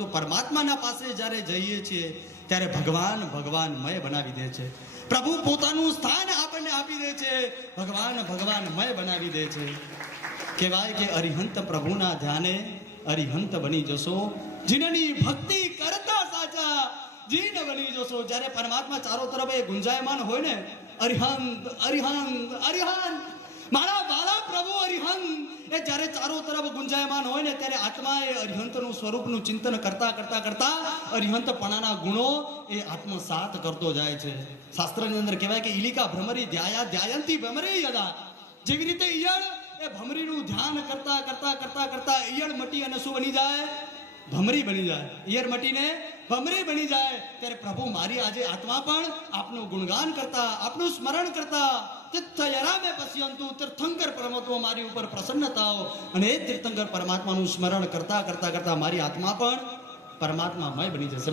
પરંતુ પરમાત્માના પાસે જ્યારે જઈએ છીએ ત્યારે ભગવાન ભગવાનમય બનાવી દે છે. પ્રભુ પોતાનું સ્થાન આપણને આપી દે છે, ભગવાન ભગવાનમય બનાવી દે છે. કહેવાય કે અરિહંત પ્રભુના ધ્યાને અરિહંત બની જશો, જીનની ભક્તિ કરતા સાચા જીન બની જશો. જ્યારે પરમાત્મા ચારો તરફ એ ગુંજાયમાન હોય ને, અરિહંત અરિહંત અરિહંત, મારા વાલા પ્રભુ અરિહંત, એ જ્યારે ચારો તરફ ગુંજાયમાન હોય ને ત્યારે આત્માએ અરિહંતનું સ્વરૂપનું ચિંતન કરતા કરતા કરતા અરિહંતપણાના ગુણો એ આત્મસાત કરતો જાય છે. શાસ્ત્રની અંદર કહેવાય કે ઇલિકા ભ્રમરી ધ્યાયા ધ્યાયંતી ભ્રમરી યદા. જેવી રીતે ઈયળ એ ભમરીનું ધ્યાન કરતા કરતા કરતા કરતા ઈયળ મટી અને શું બની જાય? ભમરી બની જાય. ઈયળ મટીને ભમરી બની જાય. ત્યારે પ્રભુ મારી આજે આત્મા પણ આપનું ગુણગાન કરતા, આપનું સ્મરણ કરતા, તીર્થયરામે પશ્યંતુ, તીર્થંકર પરમાત્મા મારી ઉપર પ્રસન્ન થાઓ. અને એ તીર્થંકર પરમાત્માનું સ્મરણ કરતા કરતા કરતા મારી આત્મા પણ પરમાત્મામય બની જશે.